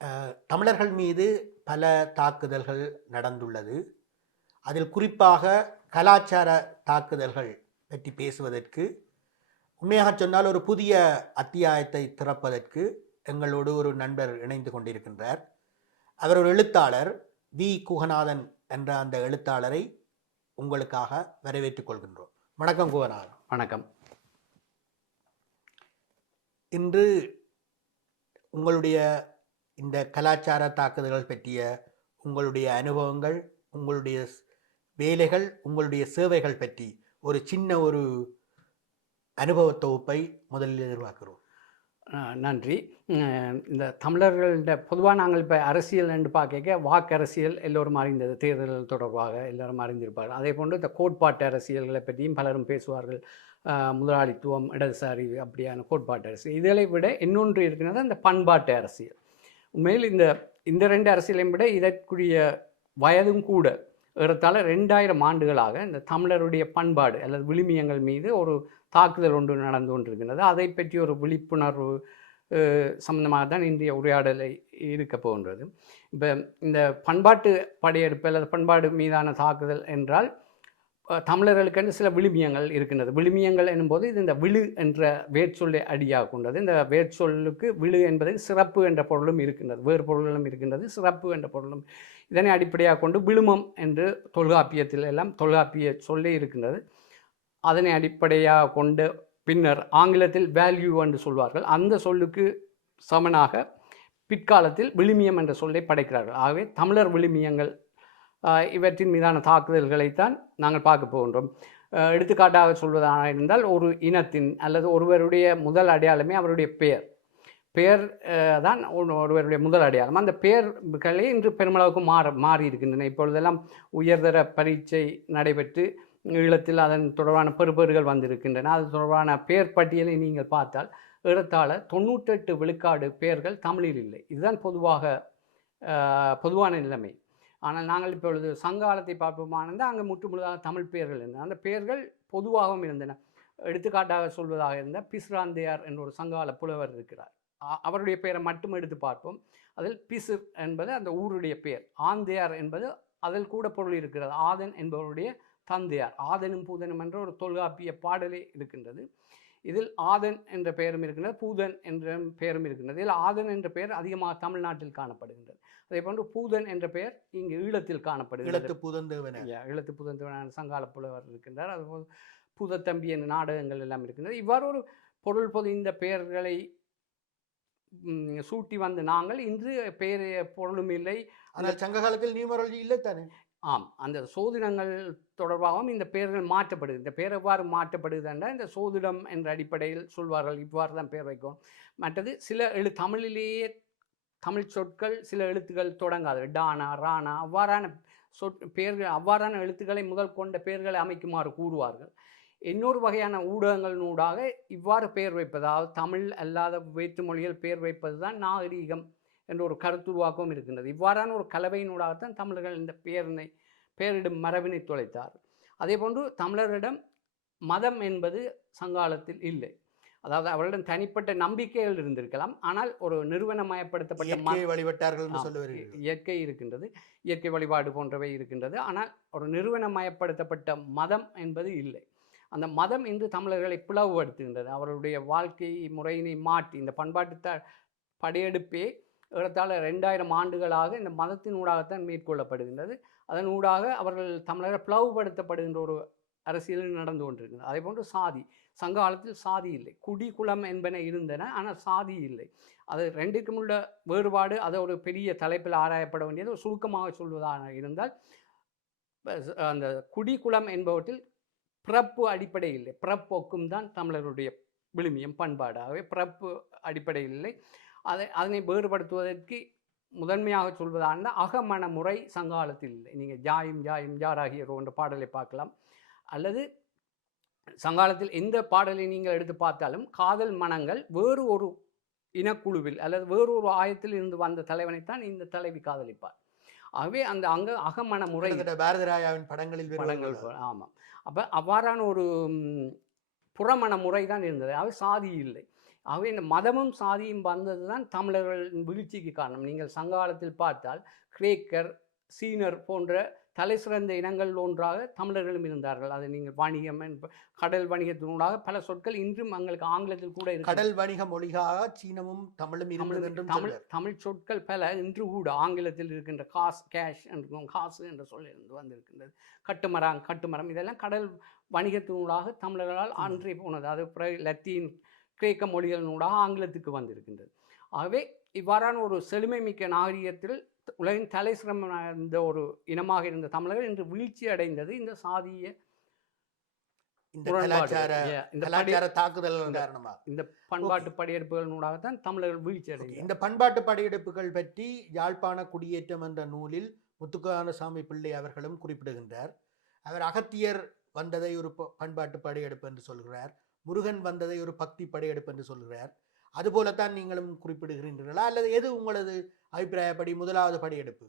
அஹ், தமிழர்கள் மீது பல தாக்குதல்கள் நடந்துள்ளது. அதில் குறிப்பாக கலாச்சார தாக்குதல்கள் பற்றி பேசுவதற்கு உண்மையாக சொன்னால் ஒரு புதிய அத்தியாயத்தை திறப்பதற்கு எங்களோடு ஒரு நண்பர் இணைந்து கொண்டிருக்கின்றார். அவர் ஒரு எழுத்தாளர் வி. குகநாதன் என்ற அந்த எழுத்தாளரை உங்களுக்காக வரவேற்றுக் கொள்கின்றோம். வணக்கம் குகநாதன். வணக்கம். இன்று உங்களுடைய இந்த கலாச்சார தாக்குதல்கள் பற்றிய உங்களுடைய அனுபவங்கள் உங்களுடைய வேலைகள் உங்களுடைய சேவைகள் பற்றி ஒரு சின்ன ஒரு அனுபவ தொகுப்பை முதலில் எதிர்பார்க்கிறோம். நன்றி. இந்த தமிழர்கள்ட பொதுவாக நாங்கள் இப்போ அரசியல் என்று பார்க்க வாக்கு அரசியல் எல்லோரும் அறிந்தது. தேர்தல் தொடர்பாக எல்லாரும் அறிந்திருப்பார்கள். அதே போன்று இந்த கோட்பாட்டு அரசியல்களை பற்றியும் பலரும் பேசுவார்கள். முதலாளித்துவம் இடதுசாரி அப்படியான கோட்பாட்டு அரசியல். இதை விட இன்னொன்று இருக்கிறது அந்த பண்பாட்டு அரசியல். உண்மையில் இந்த இந்த ரெண்டு அரசியலையும் விட இதற்குரிய வயதும் கூட ஏறத்தாழ ரெண்டாயிரம் ஆண்டுகளாக இந்த தமிழருடைய பண்பாடு அல்லது விழுமியங்கள் மீது ஒரு தாக்குதல் ஒன்று நடந்து கொண்டிருக்கின்றது அதை பற்றி ஒரு விழிப்புணர்வு சம்பந்தமாக தான் இன்றைய உரையாடலை இருக்க போகின்றது. இப்போ இந்த பண்பாட்டு படையெடுப்பு அல்லது பண்பாடு மீதான தாக்குதல் என்றால் தமிழர்களுக்கென்று சில விழுமியங்கள் இருக்கின்றது. விழுமியங்கள் என்னும்போது இது இந்த விழு என்ற வேர்ச்சொல்லை அடியாக கொண்டது. இந்த வேர்ச்சொல்லுக்கு விழு என்பது சிறப்பு என்ற பொருளும் இருக்கின்றது. வேறு பொருளும் இருக்கின்றது. சிறப்பு என்ற பொருளும் இதனை அடிப்படையாக கொண்டு விழுமம் என்று தொல்காப்பியத்தில் எல்லாம் தொல்காப்பிய சொல்லே இருக்கின்றது. அதனை அடிப்படையாக கொண்டு பின்னர் ஆங்கிலத்தில் வேல்யூ என்று சொல்வார்கள். அந்த சொல்லுக்கு சமனாக பிற்காலத்தில் விழுமியம் என்ற சொல்லை படைக்கிறார்கள். ஆகவே தமிழர் விழுமியங்கள் இவற்றின் மீதான தாக்குதல்களைத்தான் நாங்கள் பார்க்க போகின்றோம். எடுத்துக்காட்டாக சொல்வதாக இருந்தால் ஒரு இனத்தின் அல்லது ஒருவருடைய முதல் அடையாளமே அவருடைய பெயர். பெயர் தான் ஒரு- ஒருவருடைய முதல் அடையாளம். அந்த பெயர்களே இன்று பெருமளவுக்கு மாற மாறி இருக்கின்றன இப்பொழுதெல்லாம் உயர்தர பரீட்சை நடைபெற்று ஈழத்தில் அதன் தொடர்பான பெறுபேறுகள் வந்திருக்கின்றன. அது தொடர்பான பெயர் பட்டியலை நீங்கள் பார்த்தால் ஏறத்தாழ தொண்ணூற்றெட்டு விழுக்காடு பெயர்கள் தமிழில் இல்லை. இதுதான் பொதுவாக பொதுவான நிலைமை. ஆனால் நாங்கள் இப்பொழுது சங்காலத்தை பார்ப்போமானது அங்கே முற்றுமுழுதாக தமிழ் பெயர்கள் இருந்தன. அந்த பெயர்கள் பொதுவாகவும் இருந்தன. எடுத்துக்காட்டாக சொல்வதாக இருந்த பிஸ்ராந்தையார் என்ற ஒரு சங்கால புலவர் இருக்கிறார். அவருடைய பெயரை மட்டும் எடுத்து பார்ப்போம். அதில் பிசிர் என்பது அந்த ஊருடைய பெயர் ஆந்தையார் என்பது அதில் கூட பொருள் இருக்கிறது. ஆதன் என்பவருடைய தந்தையார் ஆதனும் பூதனும் என்ற ஒரு தொல்காப்பிய பாடலே இருக்கின்றது. இதில் ஆதன் என்ற பெயரும் இருக்கின்றது பூதன் என்ற பெயரும் இருக்கின்றது. இதில் ஆதன் என்ற பெயர் அதிகமாக தமிழ்நாட்டில் காணப்படுகின்றது. அதே போன்று பூதன் என்ற பெயர் இங்கு ஈழத்தில் காணப்படுகிறது. இளத்து புதந்தேவன ஈழத்து புதந்தவனான சங்கால புலவர் இருக்கின்றார். அதுபோல் புதத்தம்பி என்ற நாடகங்கள் எல்லாம் இருக்கின்றது. இவ்வாறு ஒரு பொருள் பொதிந்த பெயர்களை சூட்டி வந்த நாங்கள் இன்று பெயர் பொருளும் இல்லை. ஆனால் சங்க காலத்தில் நியூமராலஜி இல்லை தானே ஆம். அந்த சோதிடங்கள் தொடர்பாகவும் இந்த பெயர்கள் மாற்றப்படுது. இந்த பெயர் எவ்வாறு மாற்றப்படுது என்றால் இந்த சோதிடம் என்ற அடிப்படையில் சொல்வார்கள். இவ்வாறு தான் பெயர் வைக்கும். மற்றது சில எழு தமிழிலேயே தமிழ் சொற்கள் சில எழுத்துக்கள் தொடங்காது. டானா ராணா அவ்வாறான சொற் பெயர்கள் அவ்வாறான எழுத்துக்களை முதல் கொண்ட பெயர்களை அமைக்குமாறு கூறுவார்கள். இன்னொரு வகையான ஊடகங்களினூடாக இவ்வாறு பெயர் வைப்பதாவது தமிழ் அல்லாத வேற்று மொழிகள் பெயர் வைப்பது தான் நாகரீகம் என்ற ஒரு கருத்துருவாக்கம் இருக்கின்றது. இவ்வாறான ஒரு கலவையினூடாகத்தான் தமிழர்கள் இந்த பெயரினை பெயரிடும் மரபினை தொலைத்தார் அதே போன்று தமிழரிடம் மதம் என்பது சங்காலத்தில் இல்லை. அதாவது அவர்களிடம் தனிப்பட்ட நம்பிக்கைகள் இருந்திருக்கலாம். ஆனால் ஒரு நிறுவனமயப்படுத்தப்பட்ட வழிபட்டார்கள் என்று ஆம், சொல்ல வருகிறது இயற்கை இருக்கின்றது. இயற்கை வழிபாடு போன்றவை இருக்கின்றது. ஆனால் ஒரு நிறுவனமயப்படுத்தப்பட்ட மதம் என்பது இல்லை. அந்த மதம் இன்று தமிழர்களை பிளவுபடுத்துகின்றது. அவர்களுடைய வாழ்க்கை முறையினை மாற்றி இந்த பண்பாட்டு த படையெடுப்பே ஏறத்தாழ ரெண்டாயிரம் ஆண்டுகளாக இந்த மதத்தின் ஊடாகத்தான் மேற்கொள்ளப்படுகின்றது. அதன் ஊடாக அவர்கள் தமிழரை பிளவுபடுத்தப்படுகின்ற ஒரு அரசியல் நடந்து கொண்டிருக்கிறது. அதே போன்று சாதி சங்ககாலத்தில் சாதி இல்லை. குடி குலம் என்பன இருந்தன ஆனால் சாதி இல்லை. அது ரெண்டுக்கும் உள்ள வேறுபாடு அதை ஒரு பெரிய தலைப்பில் ஆராயப்பட வேண்டியது ஒரு சுருக்கமாக சொல்வதாக இருந்தால் அந்த குடி குலம் என்பவற்றில் பிறப்பு அடிப்படை இல்லை. பிறப்போக்கும் தான் தமிழருடைய விழுமியம் பண்பாடாகவே பிறப்பு அடிப்படையில் இல்லை. அதை அதனை வேறுபடுத்துவதற்கு முதன்மையாக சொல்வதான அகமண முறை சங்காலத்தில் இல்லை. நீங்கள் ஜாயும் ஜாயும் ஜாராகியரோ என்ற பாடலை பார்க்கலாம். அல்லது சங்காலத்தில் எந்த பாடலை நீங்கள் எடுத்து பார்த்தாலும் காதல் மனங்கள் வேறு ஒரு இனக்குழுவில் அல்லது வேறு ஒரு ஆயத்தில் இருந்து வந்த தலைவனைத்தான் இந்த தலைவி காதலிப்பார் ஆகவே அந்த அங்க அகமண முறை பாரதிராயாவின் படங்களில் படங்கள் ஆமாம் அப்போ அவ்வாறான ஒரு புறமண முறை தான் இருந்தது. அது சாதி இல்லை. ஆகவே இந்த மதமும் சாதியும் வந்தது தான் தமிழர்களின் வீழ்ச்சிக்கு காரணம். நீங்கள் சங்ககாலத்தில் பார்த்தால் கிரேக்கர் சீனர் போன்ற தலை சிறந்த இனங்கள் ஒன்றாக தமிழர்களும் இருந்தார்கள். அது நீங்கள் வாணிகம் கடல் வணிகத்தினூடாக பல சொற்கள் இன்றும் எங்களுக்கு ஆங்கிலத்தில் கூட இருக்கு. கடல் வணிக மொழியாக சீனமும் தமிழும் தமிழ் தமிழ் சொற்கள் பல இன்று கூட ஆங்கிலத்தில் இருக்கின்ற காஸ் கேஷ் என்றும் காசு என்ற சொல்லிருந்து வந்திருக்கின்றது. கட்டுமரம் கட்டுமரம் இதெல்லாம் கடல் வணிகத்தினூடாக தமிழர்களால். அன்றே போனது. அது பிறகு லத்தீன் கிரேக்க மொழிகளினூடாக ஆங்கிலத்துக்கு வந்திருக்கின்றது. ஆகவே இவ்வாறான ஒரு செழுமை மிக்க நாகரிகத்தில் உலகின் தலை சிறந்த ஒரு இனமாக இருந்த தமிழர்கள் இன்று வீழ்ச்சி அடைந்தது இந்த சாதிய இந்த பண்பாட்டு படையெடுப்புகளினூடாகத்தான் தமிழர்கள் வீழ்ச்சி அடைந்தார் இந்த பண்பாட்டு படையெடுப்புகள் பற்றி யாழ்ப்பாண குடியேற்றம் என்ற நூலில் முத்துக்கானசாமி பிள்ளை அவர்களும் குறிப்பிடுகின்றார். அவர் அகத்தியர் வந்ததை ஒரு பண்பாட்டு படையெடுப்பு என்று சொல்கிறார். முருகன் வந்ததை ஒரு பக்தி படையெடுப்பு என்று சொல்கிறார் அதுபோலத்தான் நீங்களும் குறிப்பிடுகிறீர்களா அல்லது எது உங்களது அபிப்பிராயப்படி முதலாவது படையெடுப்பு?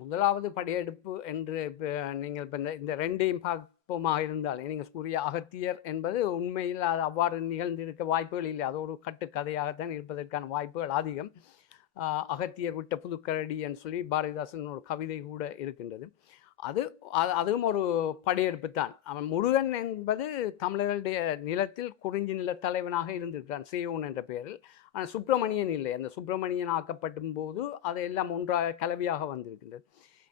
முதலாவது படையெடுப்பு என்று இப்போ நீங்கள் இப்போ இந்த இந்த ரெண்டையும் பார்ப்போமாக இருந்தாலே நீங்கள் கூறிய அகத்தியர் என்பது உண்மையில் அது அவ்வாறு நிகழ்ந்திருக்க வாய்ப்புகள் இல்லை. அது ஒரு கட்டுக்கதையாகத்தான் இருப்பதற்கான வாய்ப்புகள் அதிகம். அகத்தியர் விட்ட புதுக்கரடி என்று சொல்லி பாரதிதாசன் ஒரு கவிதை கூட இருக்கின்றது. அது அது- அதுவும் ஒரு படையெடுப்பு தான் அவன் முருகன் என்பது தமிழர்களுடைய நிலத்தில் குறிஞ்சி நில தலைவனாக இருந்திருக்கிறான் சேயோன் என்ற பெயரில். ஆனால் சுப்பிரமணியன் இல்லை. அந்த சுப்பிரமணியன் ஆக்கப்பட்டும் போது அதையெல்லாம் ஒன்றாக கலவையாக வந்திருக்கின்றது.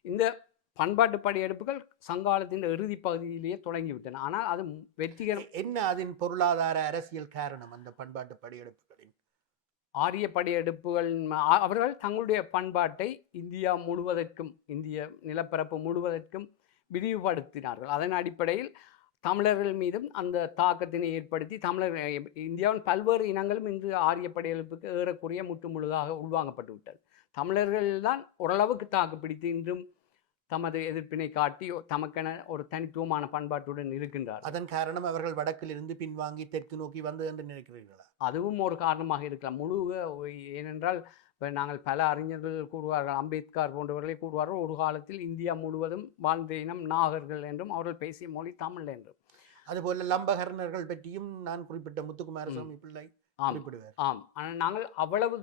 இந்த பண்பாட்டு படையெடுப்புகள் சங்காலத்தின் இறுதி பகுதியிலேயே தொடங்கிவிட்டன. ஆனால் அது வெற்றிகரம் என்ன அதன் பொருளாதார அரசியல் காரணம் அந்த பண்பாட்டு படையெடுப்புகள்? ஆரிய படையெடுப்புகள் அவர்கள் தங்களுடைய பண்பாட்டை இந்தியா முழுவதற்கும் இந்திய நிலப்பரப்பு முழுவதற்கும் விரிவுபடுத்தினார்கள். அதன் அடிப்படையில் தமிழர்கள் மீதும் அந்த தாக்கத்தினை ஏற்படுத்தி தமிழர் இந்தியாவின் பல்வேறு இனங்களும் இன்று ஆரிய படையெடுப்புக்கு ஏறக்குறைய முற்று முழுதாக உள்வாங்கப்பட்டு விட்டது. தமிழர்கள் தான் ஓரளவுக்கு தாக்கு பிடித்து இன்றும் தமது எதிர்ப்பினை காட்டி தமக்கென ஒரு தனித்துவமான பண்பாட்டுடன் இருக்கின்றார். அதன் காரணம் அவர்கள் வடக்கிலிருந்து பின்வாங்கி தெற்கு நோக்கி வந்தது என்று நினைக்கிறீர்களா? அதுவும் ஒரு காரணமாக இருக்கலாம். முழு ஏனென்றால் இப்போ நாங்கள் பல அறிஞர்கள் கூறுவார்கள் அம்பேத்கர் போன்றவர்களை கூறுவார்கள் ஒரு காலத்தில் இந்தியா முழுவதும் வாழ்ந்த இனம் நாகர்கள் என்றும் அவர்கள் பேசிய மொழி தமிழ் என்றும். அதுபோல லம்பகர்ணர்கள் பற்றியும் நான் குறிப்பிட்ட முத்துக்குமாரசாமி பிள்ளை ஆம். ஆனால் நாங்கள் அவ்வளவு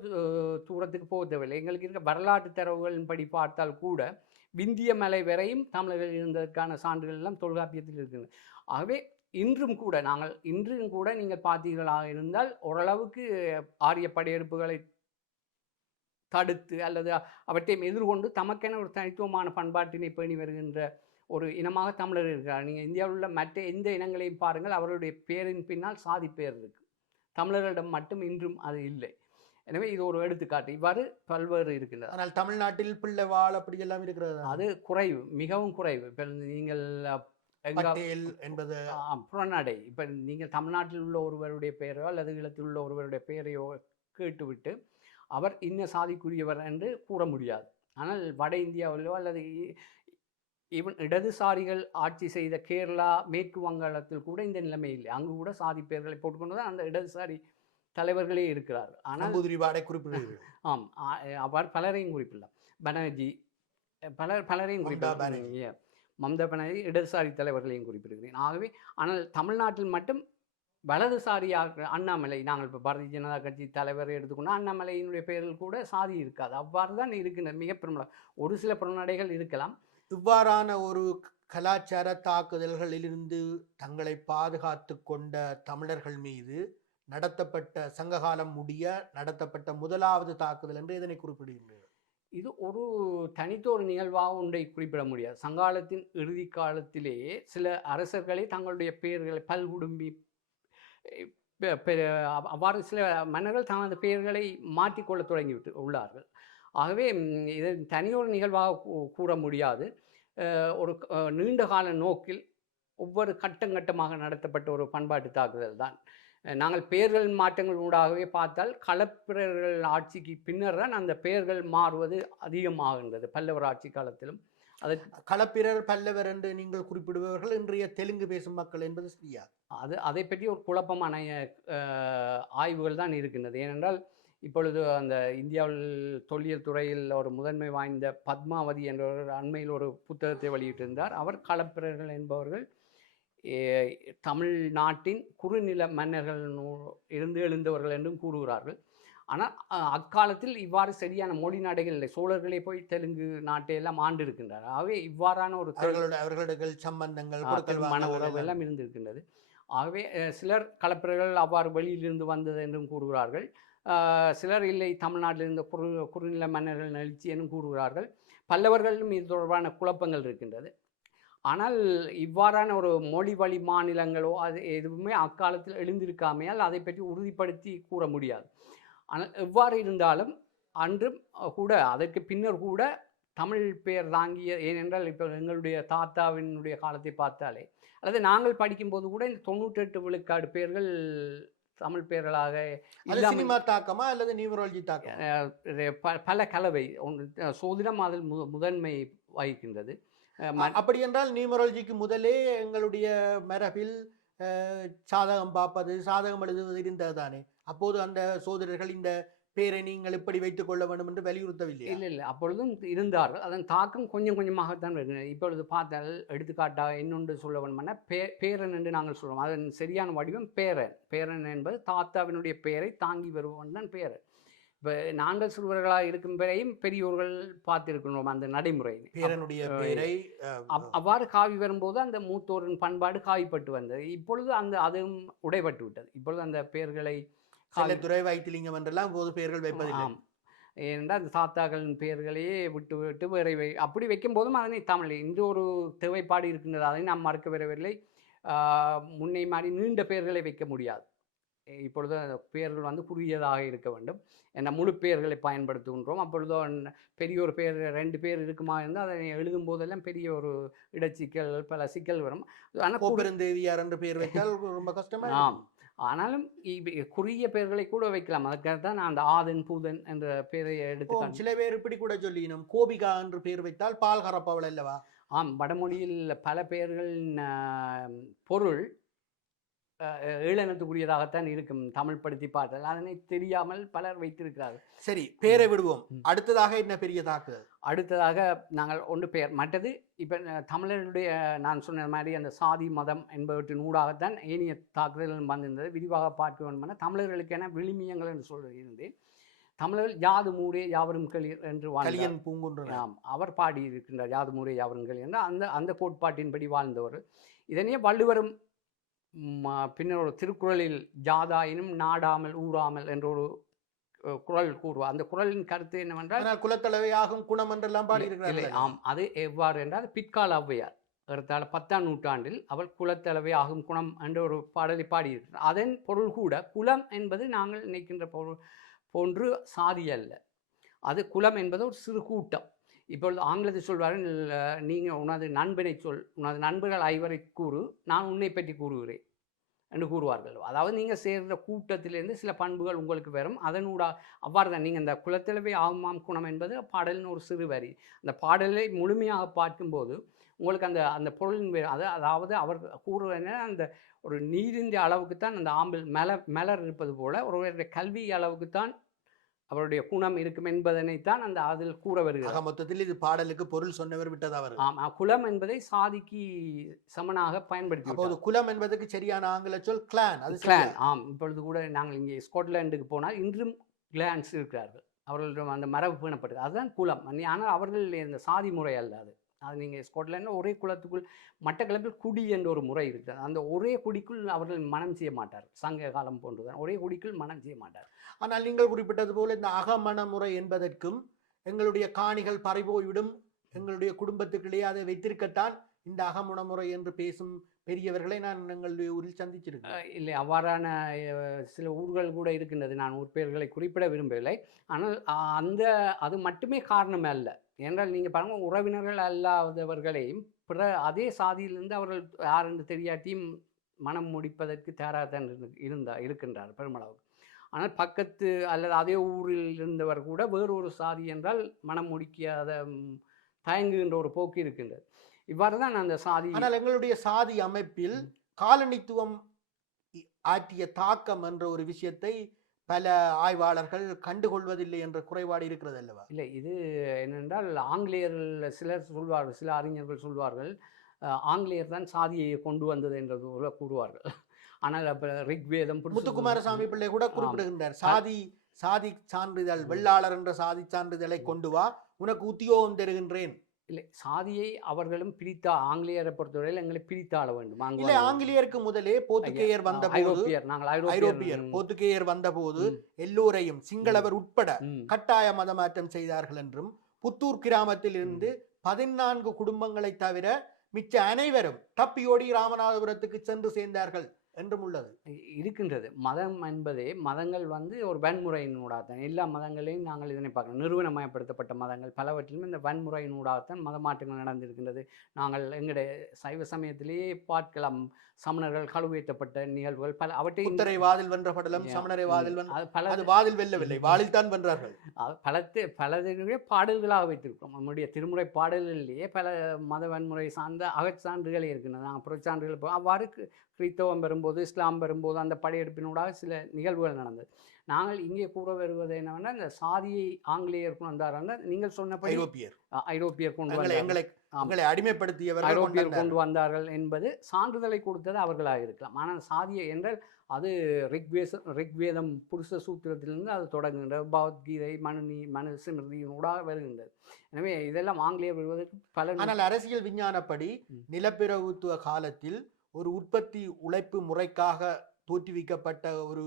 தூரத்துக்கு போக தேவையில்லை எங்களுக்கு இருக்க வரலாற்று தரவுகளின் படி பார்த்தால் கூட விந்திய மலை வரையும் தமிழர்கள் இருந்ததற்கான சான்றுகள் எல்லாம் தொல்காப்பியத்தில் இருக்குது ஆகவே இன்றும் கூட நாங்கள் இன்றும் கூட நீங்கள் பார்த்தீர்களாக இருந்தால் ஓரளவுக்கு ஆரிய படையெடுப்புகளை தடுத்து அல்லது அவற்றையும் எதிர்கொண்டு தமக்கென ஒரு தனித்துவமான பண்பாட்டினை பேணி வருகின்ற ஒரு இனமாக தமிழர் இருக்கிறார். நீங்கள் இந்தியாவில் உள்ள மற்ற எந்த இனங்களையும் பாருங்கள் அவர்களுடைய பேரின் பின்னால் சாதி பேர் இருக்குது தமிழர்களிடம் மட்டும் இன்றும் அது இல்லை. எனவே இது ஒரு எடுத்துக்காட்டு. இவ்வாறு பல்வேறு இருக்கின்றது ஆனால் தமிழ்நாட்டில் பிள்ளை வாழ் அப்படி எல்லாம் இருக்கிறது. அது குறைவு மிகவும் குறைவு. இப்போ நீங்கள் என்பது புறநடை. இப்போ நீங்கள் தமிழ்நாட்டில் உள்ள ஒருவருடைய பெயரோ அல்லது ஈழத்தில் உள்ள ஒருவருடைய பெயரையோ கேட்டுவிட்டு அவர் இன்ன சாதிக்குரியவர் என்று கூற முடியாது. ஆனால் வட இந்தியாவிலோ அல்லது ஈவன் இடதுசாரிகள் ஆட்சி செய்த கேரளா மேற்கு வங்காளத்தில் கூட இந்த நிலைமை இல்லை. அங்கு கூட சாதி பெயர்களை போட்டுக்கொண்டு தான் அந்த இடதுசாரி தலைவர்களே இருக்கிறார்கள் ஆனால் குறிப்பிடுகிறீர்கள் ஆம். அவர் பலரையும் குறிப்பிடலாம் பானர்ஜி பலர் பலரையும். Yeah. மம்தா பானர்ஜி இடதுசாரி தலைவர்களையும் குறிப்பிடுகிறேன். ஆகவே ஆனால் தமிழ்நாட்டில் மட்டும் வலதுசாரியாக அண்ணாமலை நாங்கள் இப்போ பாரதிய ஜனதா கட்சி தலைவரை எடுத்துக்கொண்டா அண்ணாமலையினுடைய பெயரில் கூட சாதி இருக்காது. அவ்வாறு தான் இருக்கின்றன மிக பெருமளவு ஒரு சில புறநடைகள் இருக்கலாம். இவ்வாறான ஒரு கலாச்சார தாக்குதல்களிலிருந்து தங்களை பாதுகாத்து கொண்ட தமிழர்கள் மீது நடத்தப்பட்ட சங்ககாலம் முடிய நடத்தப்பட்ட முதலாவது தாக்குதல் என்று இதனை குறிப்பிடுகின்றனர் இது ஒரு தனித்த ஒரு நிகழ்வாக ஒன்றை குறிப்பிட முடியாது. சங்காலத்தின் இறுதி காலத்திலேயே சில அரசர்களே தங்களுடைய பெயர்களை பல்குடும்பி அவ்வாறு சில மன்னர்கள் தனது பெயர்களை மாற்றிக்கொள்ள தொடங்கிவிட்டு உள்ளார்கள். ஆகவே இதன் இது தனியொரு நிகழ்வாக கூற முடியாது. ஒரு நீண்ட கால நோக்கில் ஒவ்வொரு கட்டம் கட்டமாக நடத்தப்பட்ட ஒரு பண்பாட்டு தாக்குதல் தான் நாங்கள் பெயர்கள் மாற்றங்கள் ஊடாகவே பார்த்தால் களப்பிரர்கள் ஆட்சிக்கு பின்னர் தான் அந்த பெயர்கள் மாறுவது அதிகமாகின்றது பல்லவர் ஆட்சி காலத்திலும். அதற்கு களப்பிரர் பல்லவர் என்று நீங்கள் குறிப்பிடுபவர்கள் இன்றைய தெலுங்கு பேசும் மக்கள் என்பது சரியா? அது அதை பற்றி ஒரு குழப்பமான ஆய்வுகள் தான் இருக்கின்றது. ஏனென்றால் இப்பொழுது அந்த இந்தியாவில் தொல்லியல் துறையில் ஒரு முதன்மை வாய்ந்த பத்மாவதி என்ற ஒரு அண்மையில் ஒரு புத்தகத்தை வெளியிட்டிருந்தார். அவர் களப்பிரர்கள் என்பவர்கள் தமிழ்நாட்டின் குறுநில மன்னர்கள் இருந்து எழுந்தவர்கள் என்றும் கூறுகிறார்கள். ஆனால் அக்காலத்தில் இவ்வாறு சரியான மொழி நாடுகள் இல்லை. சோழர்களே போய் தெலுங்கு நாட்டை எல்லாம் ஆண்டு இருக்கின்றார் ஆகவே இவ்வாறான ஒரு அவர்களுடைய சம்பந்தங்கள் வாங்கல் உறவு எல்லாம். இருந்திருக்கின்றது. ஆகவே சிலர் கலப்பிரர்கள் அவ்வாறு வெளியிலிருந்து வந்தது என்றும் கூறுகிறார்கள். சிலர் இல்லை தமிழ்நாட்டில் இருந்த குறு குறுநில மன்னர்கள் எழுச்சி என்றும் கூறுகிறார்கள். பல்லவர்களும் இது தொடர்பான குழப்பங்கள் இருக்கின்றது. ஆனால் இவ்வாறான ஒரு மொழி வழி மாநிலங்களோ அது எதுவுமே அக்காலத்தில் எழுந்திருக்காமையால் அதை பற்றி உறுதிப்படுத்தி கூற முடியாது. ஆனால் எவ்வாறு இருந்தாலும் அன்றும் கூட அதற்கு பின்னர் கூட தமிழ் பெயர் தாங்கிய ஏனென்றால் இப்போ எங்களுடைய தாத்தாவினுடைய காலத்தை பார்த்தாலே அல்லது நாங்கள் படிக்கும்போது கூட இந்த தொண்ணூற்றெட்டு விழுக்காடு பேர்கள் தமிழ் பெயர்களாக சினிமா தாக்கமா அல்லது நியூமராலஜி தாக்கமா? பல கலவை. சோதிடம் அதில் மு முதன்மை வகிக்கின்றது. அப்படி என்றால் நியூமராலஜிக்கு முதலே எங்களுடைய மரபில் சாதகம் பார்ப்பது சாதகம் எழுதுவது இருந்தது தானே அப்போது அந்த சோதரர்கள் இந்த பேரை நீங்கள் இப்படி வைத்துக் கொள்ள வேண்டும் என்று வலியுறுத்தவில்லையா? இல்லை இல்லை. அப்பொழுதும் இருந்தார்கள். அதன் தாக்கம் கொஞ்சம் கொஞ்சமாகத்தான் வருகிறது. இப்பொழுது பார்த்தால் எடுத்துக்காட்டாக இன்னொன்று சொல்ல வேண்டுமென்னா பே பேரன் என்று நாங்கள் சொல்லுவோம் அதன் சரியான வடிவம் பேரன். பேரன் என்பது தாத்தாவினுடைய பெயரை தாங்கி வருபவன் தான் பேரன். இப்போ நாங்கள் சிறுவர்களாக இருக்கும் பெயரையும் பெரியோர்கள் பார்த்திருக்கின்றோம் அந்த நடைமுறை பேரனுடைய பேரை அவ்வாறு காவி வரும்போது அந்த மூத்தோரின் பண்பாடு காவிப்பட்டு வந்தது. இப்பொழுது அந்த அதுவும் உடைபட்டு விட்டது. இப்பொழுது அந்த பெயர்களை செல்லத்துறை வைத்திலிங்கம் என்றெல்லாம் போது பெயர்கள் வைப்பதில்லை. ஏனென்றால் அந்த தாத்தாக்களின் பெயர்களையே விட்டு விட்டு வேற வை அப்படி வைக்கும் போதும் அதனை தமிழ் இன்று ஒரு தேவைப்பாடு இருக்கின்றது. அதை நாம் மறக்க வரவில்லை. முன்னை மாதிரி நீண்ட பெயர்களை வைக்க முடியாது. இப்பொழுது பெயர்கள் வந்து குறுகியதாக இருக்க வேண்டும். என முழு பெயர்களை பயன்படுத்துகின்றோம். அப்பொழுது பெரிய ஒரு பெயர் ரெண்டு பேர் இருக்குமா இருந்தால் அதை எழுதும் போதெல்லாம் பெரிய ஒரு இடச்சிக்கல் பல சிக்கல் வரும். ஆனால் கோப்பெருந்தேவியார் என்று பெயர் வைத்தால் ரொம்ப கஷ்டமா ஆம். ஆனாலும் குறுகிய பெயர்களை கூட வைக்கலாம். அதுக்காக தான் நான் அந்த ஆதன் பூதன் என்ற பெயரை எடுத்து. சில பேர் இப்படி கூட சொல்லினோம். கோபிகா என்று பெயர் வைத்தால் பால் கறப்பவள் அல்லவா? ஆம். வடமொழியில் பல பெயர்களின் பொருள் ஏளனத்துக்குரியதாகத்தான் இருக்கும். தமிழ் படுத்தி பார்த்தால். அதனை தெரியாமல் பலர் வைத்திருக்கிறார்கள். சரி பேரை விடுவோம். அடுத்ததாக என்ன பெரிய தாக்குதல் அடுத்ததாக நாங்கள் ஒன்று பெயர் மற்றது இப்போ தமிழர்களுடைய நான் சொன்ன மாதிரி அந்த சாதி மதம் என்பவற்றின் ஊடாகத்தான் ஏனைய தாக்குதல்கள் வந்திருந்தது. விரிவாக பார்க்க வேண்டுமென தமிழர்களுக்கென விளிமியங்கள் என்று சொல்லியிருந்தேன். தமிழர்கள் யாது மூடே யாவரும் களிர் என்று கலியன் பூங்குன்றனர். ஆம் அவர் பாடி இருக்கின்றார் யாது முறை யாவருங்கள் என்ற. அந்த அந்த கோட்பாட்டின்படி வாழ்ந்தவர். இதனையே வள்ளுவரும் பின்னர் ஒரு திருக்குறளில் ஜாதாயினும் நாடாமல் ஊறாமல் என்ற ஒரு குறள் கூறுவார் அந்த குறளின் கருத்து என்னவென்றால் ஆனால் குலத்தலைவையாகும் குணம் என்றெல்லாம் பாடி இல்லை இருக்கிறார்கள் ஆம். அது எவ்வாறு என்றால் பிற்கால ஔவையார் ஏறத்தாழ பத்தாம் நூற்றாண்டில் அவள் குலத்தளவை ஆகும் குணம் என்ற ஒரு பாடலை பாடியிருக்கிறார். அதன் பொருள் கூட குலம் என்பது நாங்கள் நினைக்கின்ற பொருள் போன்று சாதி அல்ல. அது குலம் என்பது ஒரு சிறு கூட்டம். இப்பொழுது ஆங்கிலத்தில் சொல்வார்கள் நீங்கள் உனது நண்பனை சொல் உனது நண்பர்கள் ஐவரை கூறு நான் உன்னை பற்றி கூறுகிறேன் என்று கூறுவார்கள். அதாவது நீங்கள் சேர்ந்த கூட்டத்திலிருந்து சில பண்புகள் உங்களுக்கு வரும். அதனூடா அவ்வாறு தான். நீங்கள் இந்த குலத்திலவே ஆகுமாம் குணம் என்பது பாடலின் ஒரு சிறு வரி. அந்த பாடலை முழுமையாக பார்க்கும்போது உங்களுக்கு அந்த அந்த பொருளின் அது அதாவது அவர் கூறுவது அந்த ஒரு நீரின் அளவுக்கு தான் அந்த ஆம்பிள் மலர் மலர் இருப்பது போல் ஒருவருடைய கல்வி அளவுக்கு தான் அவருடைய குணம் இருக்கும் என்பதனைத்தான் அந்த அதில் கூற வருகிறது ஆக மொத்தத்தில் இது பாடலுக்கு பொருள் சொன்னவர் விட்டதா வருது ஆம் குலம் என்பதை சாதிக்கு சமனாக பயன்படுத்தி அப்போது. குலம் என்பதற்கு சரியான ஆங்கில சொல் கிளான் அது கிளான்? ஆம் இப்பொழுது கூட நாங்கள் இங்கே ஸ்காட்லாண்டுக்கு போனால் இன்றும் கிளான்ஸ் இருக்கிறார்கள். அவர்களிடம் அந்த மரபு பேணப்பட்டது. அதுதான் குலம். ஆனால் அவர்கள் இந்த சாதி முறை அல்ல அது. அது நீங்கள் ஸ்காட்லாண்டில் ஒரே குலத்துக்குள் மட்டக்களப்பில் குடி என்ற ஒரு முறை இருக்குது. அந்த ஒரே குடிக்குள் அவர்கள் மனம் செய்ய மாட்டார். சங்க காலம் போன்றுதான். ஒரே குடிக்குள் மனம் செய்ய மாட்டார். ஆனால் நீங்கள் குறிப்பிட்டது போல இந்த அகமண முறை என்பதற்கும் எங்களுடைய காணிகள் பறிபோய்விடும். எங்களுடைய குடும்பத்துக்குள்ளேயே அதை வைத்திருக்கத்தான் இந்த அகமண முறை என்று பேசும் பெரியவர்களை நான் எங்களுடைய ஊரில் சந்திச்சிருக்கேன் இல்லை அவ்வாறான சில ஊர்கள் கூட இருக்கின்றது. நான் ஊர் பெயர்களை குறிப்பிட விரும்பவில்லை. ஆனால் அந்த அது மட்டுமே காரணம் அல்ல. ஏனென்றால் நீங்கள் பாருங்கள் உறவினர்கள் அல்லாதவர்களையும் பிற அதே சாதியிலிருந்து அவர்கள் யார் என்று தெரியாட்டியும் மனம் முடிப்பதற்கு தயாராக தான் இருந்து- இருக்கின்றார் பெருமளவுக்கு. ஆனால் பக்கத்து அல்லது அதே ஊரில் இருந்தவர் கூட வேறு ஒரு சாதி என்றால் மனம் முடிக்காத தயங்குகின்ற ஒரு போக்கு இருக்கின்றது. இவ்வாறு தான் அந்த சாதி ஆனால் எங்களுடைய சாதி அமைப்பில் காலனித்துவம் ஆற்றிய தாக்கம் என்ற ஒரு விஷயத்தை பல ஆய்வாளர்கள் கண்டுகொள்வதில்லை என்ற குறைபாடு இருக்கிறது அல்லவா? இல்லை இது என்னென்றால் ஆங்கிலேயர்கள் சிலர் சொல்வார்கள் சில அறிஞர்கள் சொல்வார்கள் ஆங்கிலேயர் தான் சாதியை கொண்டு வந்தது என்றது போல கூறுவார்கள். ஆனால் அப்போ ரிக்வேதம் முத்துக்குமாரசாமி பிள்ளை கூட குறிப்பிடுகின்றார். சாதி சாதி சான்றிதழ் வெள்ளாளர் என்ற சாதி சான்றிதழை கொண்டு வா உனக்கு உத்தியோகம் தருகின்றேன். இல்லை சாதியை அவர்களும் பிரித்தா ஆங்கிலேயரை பொறுத்தவரையில் எங்களை பிரித்தாள வேண்டும் இல்ல வந்து- ஆங்கிலேயருக்கு முதலே போர்த்துகேயர் வந்த போது ஐரோப்பியர் நாங்கள் ஐரோப்பியர் போர்த்துகேயர் வந்தபோது. எல்லோரையும் சிங்களவர் உட்பட. கட்டாய மதமாற்றம் செய்தார்கள் என்றும் புத்தூர் கிராமத்தில் இருந்து பதினான்கு குடும்பங்களை தவிர மிச்ச அனைவரும் தப்பியோடி ராமநாதபுரத்துக்கு சென்று சேர்ந்தார்கள். என்றும் உள்ளது. இருக்கின்றது. மதம் என்பதே மதங்கள் வந்து ஒரு வன்முறையினூடாகத்தான் எல்லா மதங்களையும் நாங்கள் இதனை பார்க்கணும் நிறுவனமயப்படுத்தப்பட்ட மதங்கள் பலவற்றிலும் இந்த வன்முறையினூடாகத்தான் மத மாற்றங்கள் நடந்திருக்கின்றது. நாங்கள் எங்களுடைய சைவ சமயத்திலேயே பார்க்கலாம். சமணர்கள் கழுவேற்றப்பட்ட நிகழ்வுகள் பல அவற்றை புத்தரை வாதில் வென்ற படலம். சமணரை வாதில் பல வாதில் வெல்லவில்லை. வாளில் தான் வென்றார்கள். பலத்து பலதினுடைய பாடல்களாக வைத்திருக்கிறோம். நம்முடைய திருமுறை பாடல்களிலேயே பல மத வன்முறை சார்ந்த அகச்சான்றுகளே இருக்கின்றன. நாங்கள் புறச்சான்றுகள் அவ்வாறு கிறித்தவம் வரும்போது இஸ்லாம் வரும்போது அந்த படையெடுப்பினூடாக சில நிகழ்வுகள் நடந்தது நாங்கள் இங்கே கூற வருவது என்னவென்னா இந்த சாதியை ஆங்கிலேயர் கொண்டு வந்தார்கள் நீங்கள் சொன்னபடி ஐரோப்பியர் ஐரோப்பியர் கொண்டு வந்தார்கள். எங்களை அடிமைப்படுத்தியவர்கள் ஐரோப்பியர். கொண்டு வந்தார்கள் என்பது சான்றிதழை கொடுத்தது அவர்களாக இருக்கலாம் ஆனால் சாதியை என்றால் அது ரிக்வேச ரிக்வேதம் புருஷ சூத்திரத்திலிருந்து அது தொடங்குகின்றது பகவத்கீதை மனு மனு சிமிருதியினூடாக வருகின்றது எனவே இதெல்லாம் ஆங்கிலேயர் வருவதற்கு பல ஆனால் அரசியல் விஞ்ஞானப்படி. நிலப்பிரபுத்துவ காலத்தில் ஒரு உற்பத்தி உழைப்பு முறைக்காக தோற்றுவிக்கப்பட்ட ஒரு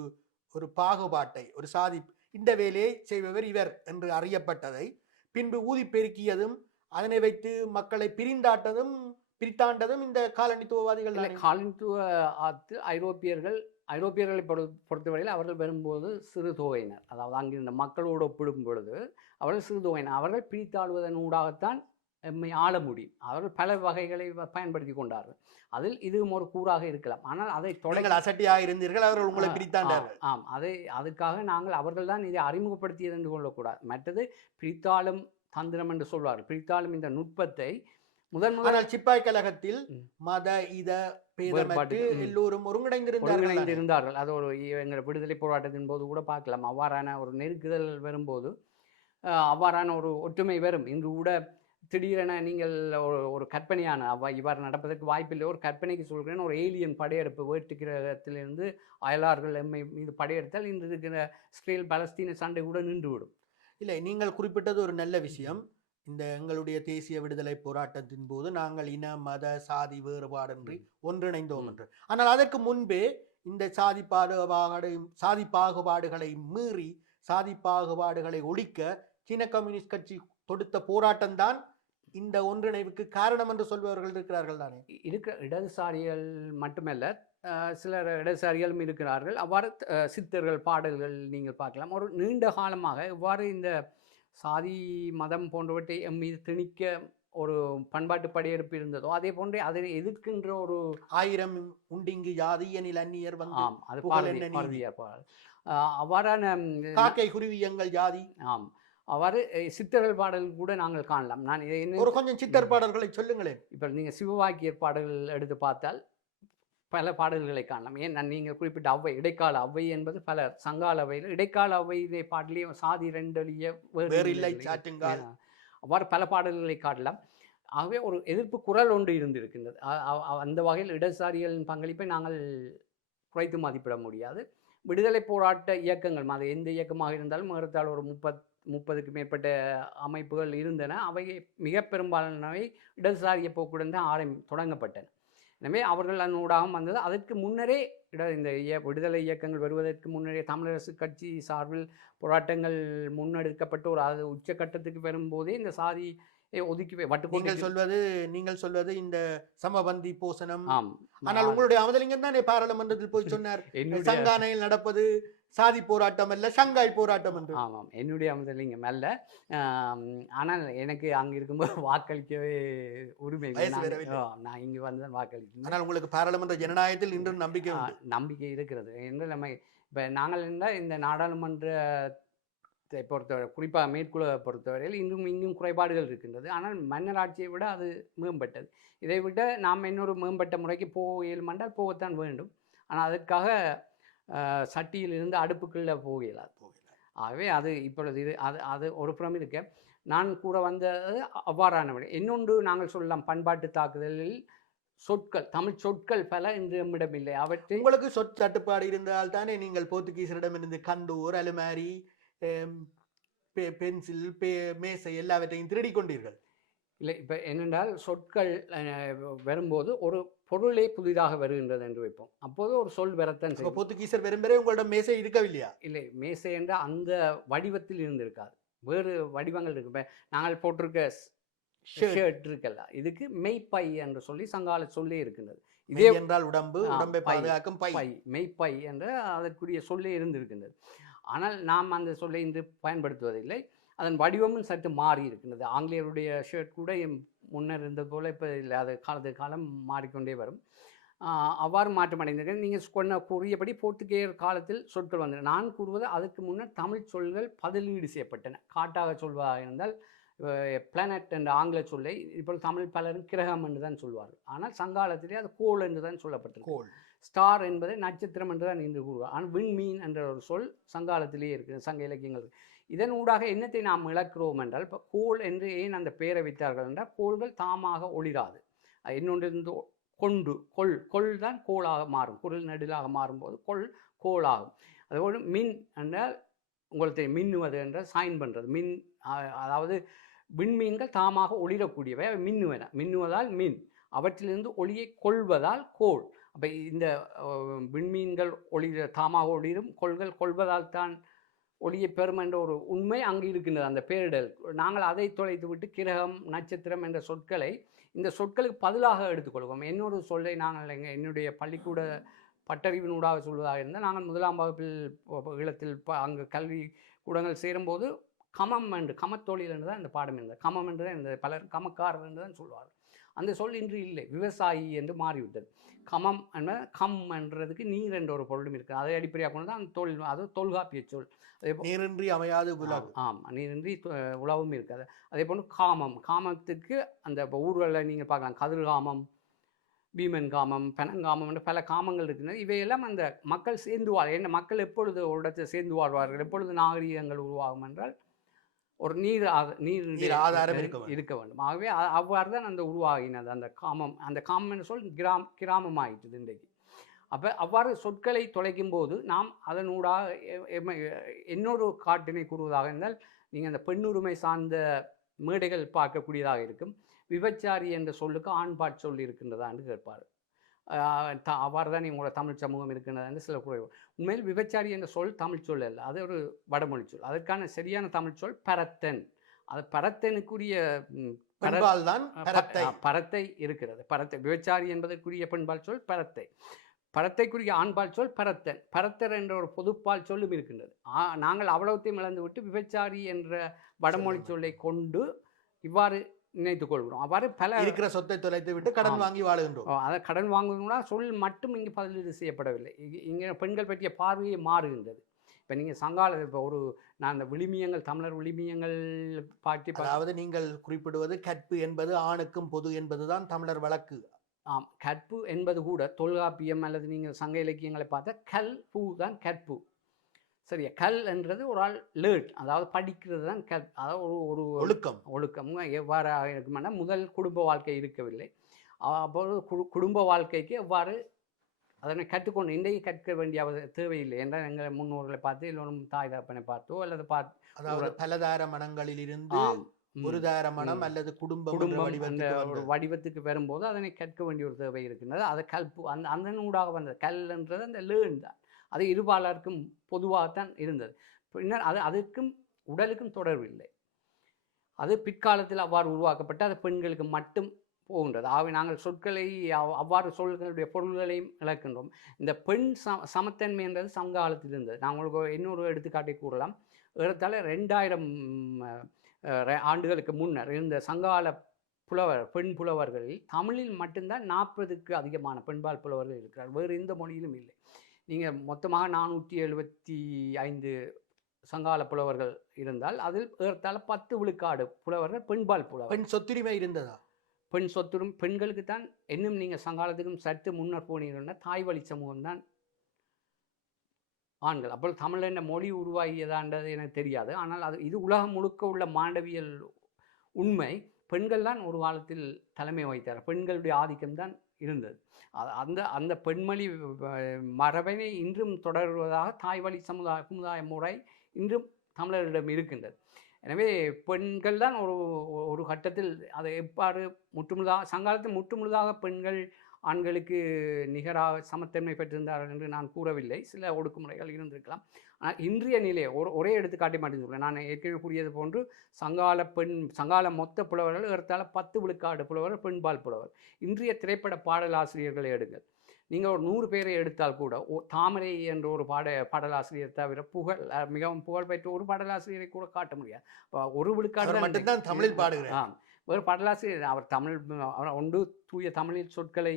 ஒரு பாகுபாட்டை ஒரு சாதி இந்த வேலையை செய்பவர் இவர் என்று அறியப்பட்டதை பின்பு ஊதி பெருக்கியதும் அதனை வைத்து மக்களை பிரிந்தாட்டதும் பிரித்தாண்டதும் இந்த காலனித்துவவாதிகள். காலனித்துவ ஆத்து ஐரோப்பியர்கள் ஐரோப்பியர்களை பொறு பொறுத்தவரையில் அவர்கள் வரும்போது சிறு தொகையினர் அதாவது அங்கிருந்த மக்களோடு ஒப்பிடும் பொழுது அவர்கள் சிறு தொகையினர் அவர்கள் பிரித்தாளுவதன் ஊடாகத்தான் எம்மை ஆள முடியும். அவர்கள் பல வகைகளை பயன்படுத்தி கொண்டார்கள். அதில் இதுவும் ஒரு கூறாக இருக்கலாம். ஆனால் அதை தொடங்கி நீங்கள் அசட்டியாக இருந்தீர்கள் அவர்கள் உங்களை பிரித்தாண்டார்கள் ஆம், அதை அதுக்காக நாங்கள் அவர்கள் தான் இதை அறிமுகப்படுத்தியது என்று கொள்ளக்கூடாது. மற்றது பிரித்தாளும் தந்திரம் என்று சொல்வார்கள். பிரித்தாளும் இந்த நுட்பத்தை முதன் முதல் ஆனால் சிப்பாய் கழகத்தில். மத இத. எல்லோரும் ஒருங்கிணைந்திருந்தார்கள். இருந்தார்கள் அது ஒரு எங்கள் விடுதலை போராட்டத்தின் போது கூட பார்க்கலாம். அவ்வாறான ஒரு நெருக்குதல் வரும்போது அவ்வாறான ஒரு ஒற்றுமை வரும். இன்று கூட திடீரென நீங்கள் ஒரு ஒரு கற்பனையான அவ்வா இவ்வாறு நடப்பதற்கு வாய்ப்பில்லை ஒரு கற்பனைக்கு சொல்கிறேன். ஒரு ஏலியன் படையெடுப்பு வேட்டு கிரகத்திலிருந்து அயலார்கள் எம்மை மீது படையெடுத்தால் இன்று இருக்கிற இஸ்ரேல் பலஸ்தீன சண்டை கூட நின்றுவிடும். இல்லை நீங்கள் குறிப்பிட்டது ஒரு நல்ல விஷயம். இந்த எங்களுடைய தேசிய விடுதலை போராட்டத்தின் போது நாங்கள் இன மத சாதி வேறுபாடின்றி ஒன்றிணைந்தோம். என்று. ஆனால் அதற்கு முன்பே இந்த சாதி பாகுபாடு சாதி பாகுபாடுகளை மீறி சாதி பாகுபாடுகளை ஒழிக்க சீன கம்யூனிஸ்ட் கட்சி தொடுத்த போராட்டம்தான் இந்த ஒன்றிணைவுக்கு காரணம் என்று சொல்பவர்கள் இருக்கிறார்கள் தானே? இருக்கிற இடதுசாரிகள் மட்டுமல்ல சிலர் இடதுசாரிகளும் இருக்கிறார்கள். அவ்வாறு சித்தர்கள் பாடல்கள் நீங்கள் பார்க்கலாம். ஒரு நீண்ட காலமாக இவ்வாறு இந்த சாதி மதம் போன்றவற்றை எம் மீது திணிக்க ஒரு பண்பாட்டு படையெடுப்பு இருந்ததோ அதே போன்றே அதை எதிர்க்கின்ற ஒரு ஆயிரம் உண்டிங்கு யாதியனில் அந்நியர் ஆம் அது? பாரதியார் பாடல். அவ்வாறான காக்கை குருவி எங்கள் ஜாதி ஆம். அவ்வாறு சித்தர்கள் பாடல் கூட நாங்கள் காணலாம். நான் இதை ஒரு கொஞ்சம் சித்தர் பாடல்களை சொல்லுங்களேன். இப்போ நீங்கள் சிவவாக்கியர் பாடல்கள் எடுத்து பார்த்தால் பல பாடல்களை காணலாம். ஏன் நான் நீங்கள் குறிப்பிட்ட அவ்வை இடைக்கால அவ்வை என்பது பல சங்கால அவையில் இடைக்கால அவ்வையிலே பாடலையும் சாதி ரெண்டொழிய வேறு இல்லை அவ்வாறு பல பாடல்களை காட்டலாம். ஆகவே ஒரு எதிர்ப்பு குரல் ஒன்று இருந்திருக்கின்றது. அந்த வகையில் இடதுசாரிகளின் பங்களிப்பை நாங்கள் குறைத்து மதிப்பிட முடியாது. விடுதலை போராட்ட இயக்கங்கள் அது எந்த இயக்கமாக இருந்தாலும் ஏறத்தாழ ஒரு முப்பத் முப்பதுக்கு மேற்பட்ட அமைப்புகள் இருந்தன. அவை மிக பெரும்பாலானவை இடதுசாரிய போக்குடன் தான் ஆரம்பி தொடங்கப்பட்டன. எனவே அவர்கள் அதனூடாகவும் வந்தது. அதற்கு முன்னரே இட இந்த இய- விடுதலை இயக்கங்கள் வருவதற்கு முன்னரே தமிழரசு கட்சி சார்பில் போராட்டங்கள் முன்னெடுக்கப்பட்டு ஒரு அது உச்சக்கட்டத்துக்கு வரும்போதே இந்த சாதி ஒதுக்கி நீங்கள் சொல்வது நீங்கள் சொல்வது இந்த சமபந்தி போசனம். ஆம். ஆனால் உங்களுடைய அமதலிங்கம் தானே பாராளுமன்றத்தில் போய் சொன்னார். சங்கானையில் நடப்பது சாதி போராட்டம் அல்ல ஷங்காய் போராட்டம் என்று. ஆமாம் என்னுடைய அமுதலிங்கம் அல்ல ஆம், ஆனால் எனக்கு அங்கே இருக்கும்போது வாக்களிக்கவே உரிமை இல்லை. நான் இங்கே வந்து தான் ஆனால் உங்களுக்கு பாராளுமன்ற ஜனநாயகத்தில் இன்றும் நம்பிக்கை நம்பிக்கை இருக்கிறது. என்று நம்ம இப்போ நாங்கள் இருந்தால் இந்த நாடாளுமன்றத்தை பொறுத்தவரை குறிப்பாக மேற்குலக பொறுத்தவரையில் இன்றும் இங்கும் குறைபாடுகள் இருக்கின்றது. ஆனால் மன்னர் ஆட்சியை விட அது மேம்பட்டது. இதை விட நாம் இன்னொரு மேம்பட்ட முறைக்கு போக இயலுமென்றால் போகத்தான் வேண்டும். ஆனால் அதற்காக சட்டியிலிருந்து அடுப்புக்குள்ளே போக இயலாது ஆகவே அது இப்பொழுது இது அது அது ஒரு புறம் இருக்க. நான் கூட வந்தது அவ்வாறான விட இன்னொன்று நாங்கள் சொல்லலாம் பண்பாட்டு தாக்குதலில் சொற்கள் தமிழ் சொற்கள் பல இன்று நம்மிடம் இல்லை. அவற்றை உங்களுக்கு சொற் தட்டுப்பாடு இருந்தால் தானே நீங்கள் போர்த்துகீசரிடமிருந்து கண்டூர் அலுமாரி பென்சில் மேசை எல்லாவற்றையும் திருடி கொண்டீர்கள். இல்லை இப்போ என்னென்றால் சொற்கள் வரும்போது ஒரு பொருளே புதிதாக வருகின்றது என்று வைப்போம். அப்போது ஒரு சொல் வரத்தான் செய்யும். போர்த்துகீசர் வெறும் உங்களிடம் மேசை இருக்கவில்லையா? இல்லை மேசை என்ற அந்த வடிவத்தில் இருந்திருக்காது. வேறு வடிவங்கள் இருக்கு. நாங்கள் போட்டிருக்க. ஷர்ட் இருக்கல்ல இதுக்கு மெய்ப்பை என்று சொல்லி சங்கால சொல்லே இருக்கின்றது. இதே என்றால் உடம்பு உடம்பை. பாதுகாக்கும் பை. மெய்ப்பை என்ற அதற்குரிய சொல்லே இருந்திருக்கின்றது. ஆனால் நாம் அந்த சொல்லை இன்று பயன்படுத்துவதில்லை. அதன் வடிவமும் சற்று மாறி இருக்கின்றது. ஆங்கிலேயருடைய ஷர்ட் கூட முன்னர் இருந்தது போல இப்போ இல்லை அது காலத்து காலம் மாறிக்கொண்டே வரும். அவ்வாறு மாற்றமடைந்திருக்கிறது நீங்கள் சொன்ன கூறியபடி போர்த்துகேயர் காலத்தில் சொற்கள் வந்தன. நான் கூறுவது அதுக்கு முன்னர் தமிழ் சொல்கள் பதிலீடு செய்யப்பட்டன. காட்டாக சொல்வதாக இருந்தால் பிளானட் என்ற ஆங்கில சொல்லை இப்பொழுது தமிழ் பலரும் கிரகம் என்று தான் சொல்வார்கள். ஆனால் சங்காலத்திலே அது கோள் என்று தான் சொல்லப்பட்டிருக்கு. கோல் ஸ்டார் என்பது நட்சத்திரம் என்று தான் இன்று கூறுவார். ஆனால் விண்மீன் என்ற ஒரு சொல் சங்காலத்திலேயே இருக்குது சங்க இலக்கியங்கள். இதன் ஊடாக என்னத்தை நாம் இழக்கிறோம் என்றால் இப்போ கோள் என்று ஏன் அந்த பெயரை வைத்தார்கள் என்றால் கோள்கள் தாமாக ஒளிராது. அது இன்னொன்றிருந்து கொண்டு கொள் கொள் தான் கோளாக மாறும். குரல் நெடிலாக மாறும்போது கொள் கோளாகும். அதோடு மின் என்றால் உங்களுக்கு மின்னுவது என்ற சைன் பண்ணுறது மின் அதாவது விண்மீன்கள் தாமாக ஒளிரக்கூடியவை. அவை மின்னுவன மின்னுவதால் மின். அவற்றிலிருந்து ஒளியை கொள்வதால் கோள். அப்போ இந்த விண்மீன்கள் ஒளிர தாமாக ஒளிரும் கொள்கள் கொள்வதால் தான் ஒளியை பெறும் என்ற ஒரு உண்மை அங்கு இருக்கின்றது அந்த பேரிடல் நாங்கள் அதை தொலைத்து விட்டு கிரகம் நட்சத்திரம் என்ற சொற்களை இந்த சொற்களுக்கு பதிலாக எடுத்துக்கொள்வோம். என்னொரு சொல்லை நாங்கள் எங்கள் என்னுடைய பள்ளிக்கூட பட்டறிவினூடாக சொல்வதாக இருந்தால் நாங்கள் முதலாம் வகுப்பில் ப- ஈழத்தில் ப- அங்கு கல்வி கூடங்கள் சேரும்போது கமம் என்று கமத்தொழில் என்று தான் இந்த பாடம் இருந்தது. கமம் என்று தான் இருந்தது பலர் கமக்காரர் என்று தான் சொல்வார்கள். அந்த சொல் இன்று இல்லை. விவசாயி என்று மாறிவிட்டது. கமம் என்ற கம் என்றதுக்கு நீர் என்ற ஒரு பொருளும் இருக்குது அதை அடிப்படையாக கொண்டு தான் அந்த தொழில் அது தொல்காப்பிய சொல். அதே நீரின்றி அமையாது ஆம் நீரின்றி உலவும் இருக்காது. அதே போன்று காமம். காமத்துக்கு அந்த இப்போ ஊர்களில் நீங்கள் பார்க்கலாம். கதிர்காமம் பீமன் காமம் பெனங்காமம் என்ற பல காமங்கள் இருக்கின்றன. இவையெல்லாம் அந்த மக்கள் சேர்ந்து வாழ் என்ன மக்கள் எப்பொழுது ஒரு இடத்தில் சேர்ந்து வாழ்வார்கள்? எப்பொழுது நாகரீகங்கள் உருவாகும் என்றால் ஒரு நீர் நீர் நீர் ஆதாரம் இருக்க வேண்டும். ஆகவே அவ்வாறு தான் அந்த உருவாகினது. அந்த காமம் அந்த காமம் என்று சொல் கிராம் கிராமமாயிட்டுது இன்றைக்கு. அப்போ அவ்வாறு சொற்களை தொலைக்கும் போது நாம் அதனூடாக இன்னொரு காட்டினை கூறுவதாக இருந்தால் நீங்கள் அந்த பெண்ணுரிமை சார்ந்த மேடைகள் பார்க்கக்கூடியதாக இருக்கும். விபச்சாரி என்ற சொல்லுக்கு ஆண்பாட் சொல் இருக்கின்றதான்னு கேட்பார் த- அவ்வாறு தான் உங்களோட தமிழ் சமூகம் இருக்கின்றதுன்னு சில குறை உண்மையில் விபச்சாரி என்ற சொல் தமிழ் சொல் அல்ல அது ஒரு வடமொழி சொல். அதற்கான சரியான தமிழ் சொல் பரத்தன். அது பரத்தனுக்குரிய தான் பரத்தை. இருக்கிறது. பரத்தை விபச்சாரி என்பதற்குரிய பெண்பால் சொல் பரத்தை. பரத்தைக்குரிய ஆண்பால் சொல் பரத்தன். பரத்தர் என்ற ஒரு பொதுப்பால் சொல்லும் இருக்கின்றது. நாங்கள் அவ்வளவுத்தையும் இழந்து விட்டு விபச்சாரி என்ற வடமொழி சொல்லை கொண்டு இவ்வாறு நினைத்துக் கொள்கிறோம் அவ்வாறு பல இருக்கிற சொத்தை தொலைத்து விட்டு கடன். வாங்கி வாழுகின்றோம். அதை கடன் வாங்குவதுனா சொல் மட்டும் இங்கே பதிலீடு செய்யப்படவில்லை. இங்க- பெண்கள் பற்றிய பார்வையே மாறுகின்றது. இப்போ நீங்கள் சங்கால இப்போ ஒரு நான் அந்த விளிமியங்கள் தமிழர் விளிமியங்கள் பாட்டி அதாவது நீங்கள் குறிப்பிடுவது கற்பு என்பது ஆணுக்கும் பொது என்பதுதான் தமிழர் வழக்கு. ஆம் கற்பு என்பது கூட தொல்காப்பியம் அல்லது நீங்கள் சங்க இலக்கியங்களை பார்த்தா கல் பூ தான் கற்பு. சரியா கல் என்றது ஒரு ஆள் லேர்ட் அதாவது படிக்கிறது தான் கல். அதாவது ஒரு ஒரு ஒழுக்கம். ஒழுக்கம். எவ்வாறாக இருக்குமென்னா முதல் குடும்ப வாழ்க்கை இருக்கவில்லை. அப்போது குடும்ப வாழ்க்கைக்கு எவ்வாறு அதனை கற்றுக்கொண்டு இன்றைக்கு கற்க வேண்டிய தேவையில்லை என்றால் எங்கள் முன்னோர்களை பார்த்து எல்லோரும் தாய் தகப்பனை பார்த்தோ அல்லது பார்த்து அதாவது பலதார மனங்களில் இருந்து. ஒரு தார மனம். அல்லது குடும்பம் என்ற குடும்பம் அந்த வடிவத்துக்கு ஒரு. வடிவத்துக்கு வரும்போது அதனை கற்க வேண்டிய ஒரு தேவை இருக்கின்றது. அதை கல்பு அந்த அந்த நூடாக வந்தது கல்ன்றது அந்த லேர்ன் தான். அது இருபாலருக்கும் பொதுவாகத்தான் இருந்தது. பின்னர் அது அதற்கும் உடலுக்கும் தொடர்பு இல்லை. அது பிற்காலத்தில் அவ்வாறு உருவாக்கப்பட்டு அது பெண்களுக்கு மட்டும் போகின்றது. ஆகவே நாங்கள் சொற்களை அவ்- அவ்வாறு சொல்களுடைய பொருள்களையும் இழக்கின்றோம். இந்த பெண் ச சமத்தன்மை என்றது சமகாலத்தில் இருந்தது. நான் உங்களுக்கு இன்னொரு எடுத்துக்காட்டை கூறலாம். ஏறத்தாழ ரெண்டாயிரம் ஆண்டுகளுக்கு முன்னர் இருந்த சங்கால புலவர் பெண் புலவர்களில் தமிழில் மட்டும்தான் நாற்பதுக்கு அதிகமான பெண்பால் புலவர்கள் இருக்கிறார். வேறு எந்த மொழியிலும் இல்லை. நீங்கள் மொத்தமாக நானூற்றி எழுபத்தி ஐந்து சங்கால புலவர்கள் இருந்தால் அதில் ஏறத்தாழ பத்து விழுக்காடு புலவர்கள் பெண்பால் புலவர். பெண் சொத்துரிமை இருந்ததா? பெண் சொத்துரும் பெண்களுக்கு தான் இன்னும் நீங்கள் சங்காலத்துக்கும் சற்று முன்னர் போனீங்கன்னா தாய் வழி சமூகம் தான் ஆண்கள். அப்போ தமிழ் என்ன மொழி உருவாகியதான்றது எனக்கு தெரியாது. ஆனால் அது இது உலகம் முழுக்க உள்ள மாண்டவியல் உண்மை. பெண்கள் தான் ஒரு காலத்தில் தலைமை வகித்தார் பெண்களுடைய ஆதிக்கம் தான் இருந்தது. அந்த அந்த பெண்மொழி அஹ், மரபினை இன்றும் தொடர்வதாக தாய் வழி சமுதாய சமுதாய முறை இன்றும் தமிழரிடம் இருக்கின்றது. எனவே பெண்கள் தான் ஒரு ஒரு கட்டத்தில் அதை எவ்வாறு முற்றுமுழுதாக சங்காலத்தில் முற்றுமுழுதாக பெண்கள் ஆண்களுக்கு நிகராக சமத்தன்மை பெற்றிருந்தார்கள் என்று நான் கூறவில்லை. சில ஒடுக்குமுறைகள் இருந்திருக்கலாம். ஆனால் இன்றைய நிலை ஒரு ஒரே எடுத்துக்காட்டி மட்டும் சொல்கிறேன் நான் ஏற்கனவே கூறியது போன்று சங்கால பெண் சங்கால மொத்த புலவர்கள் ஏறத்தாழ பத்து விழுக்காடு புலவர்கள் பெண்பால் புலவர் இன்றைய திரைப்பட பாடலாசிரியர்களை எடுங்கள். நீங்கள் ஒரு நூறு பேரை எடுத்தால் கூட ஓ தாமரை என்ற ஒரு பாட பாடலாசிரியர் தவிர புகழ் மிகவும் புகழ்பெற்ற ஒரு பாடலாசிரியரை கூட காட்ட முடியாது. ஒரு விழுக்காடு மட்டும்தான் தமிழில் பாடுகிறார். ஒரு வேறு பாடலாசிரியர் அவர் தமிழ் அவர் ஒன்று தூய தமிழில் சொற்களை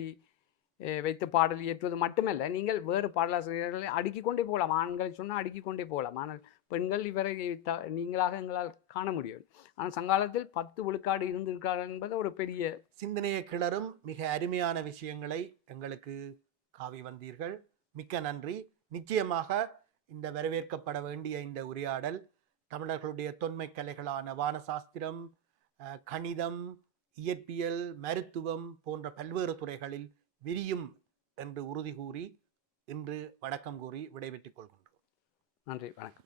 வைத்து பாடல் இயற்றுவது மட்டுமல்ல நீங்கள் வேறு பாடலாசிரியர்களை அடுக்கிக் கொண்டே போகலாம். ஆண்கள் சொன்னால் அடுக்கிக் கொண்டே போகலாம். ஆனால் பெண்கள் இவரை த நீங்களாக எங்களால் காண முடியும். ஆனால் சங்காலத்தில் பத்து விழுக்காடு இருந்திருக்கார்கள் என்பது ஒரு பெரிய சிந்தனையை கிளறும் மிக அருமையான விஷயங்களை எங்களுக்கு காவி வந்தீர்கள். மிக்க நன்றி. நிச்சயமாக இந்த வரவேற்கப்பட வேண்டிய இந்த உரையாடல் தமிழர்களுடைய தொன்மை கலைகளான வானசாஸ்திரம் சாஸ்திரம் கணிதம் இயற்பியல் மருத்துவம் போன்ற பல்வேறு துறைகளில் விரியும் என்று உறுதி கூறி இன்று வணக்கம் கூறி விடைபெற்றுக் கொள்கின்றோம். நன்றி வணக்கம்.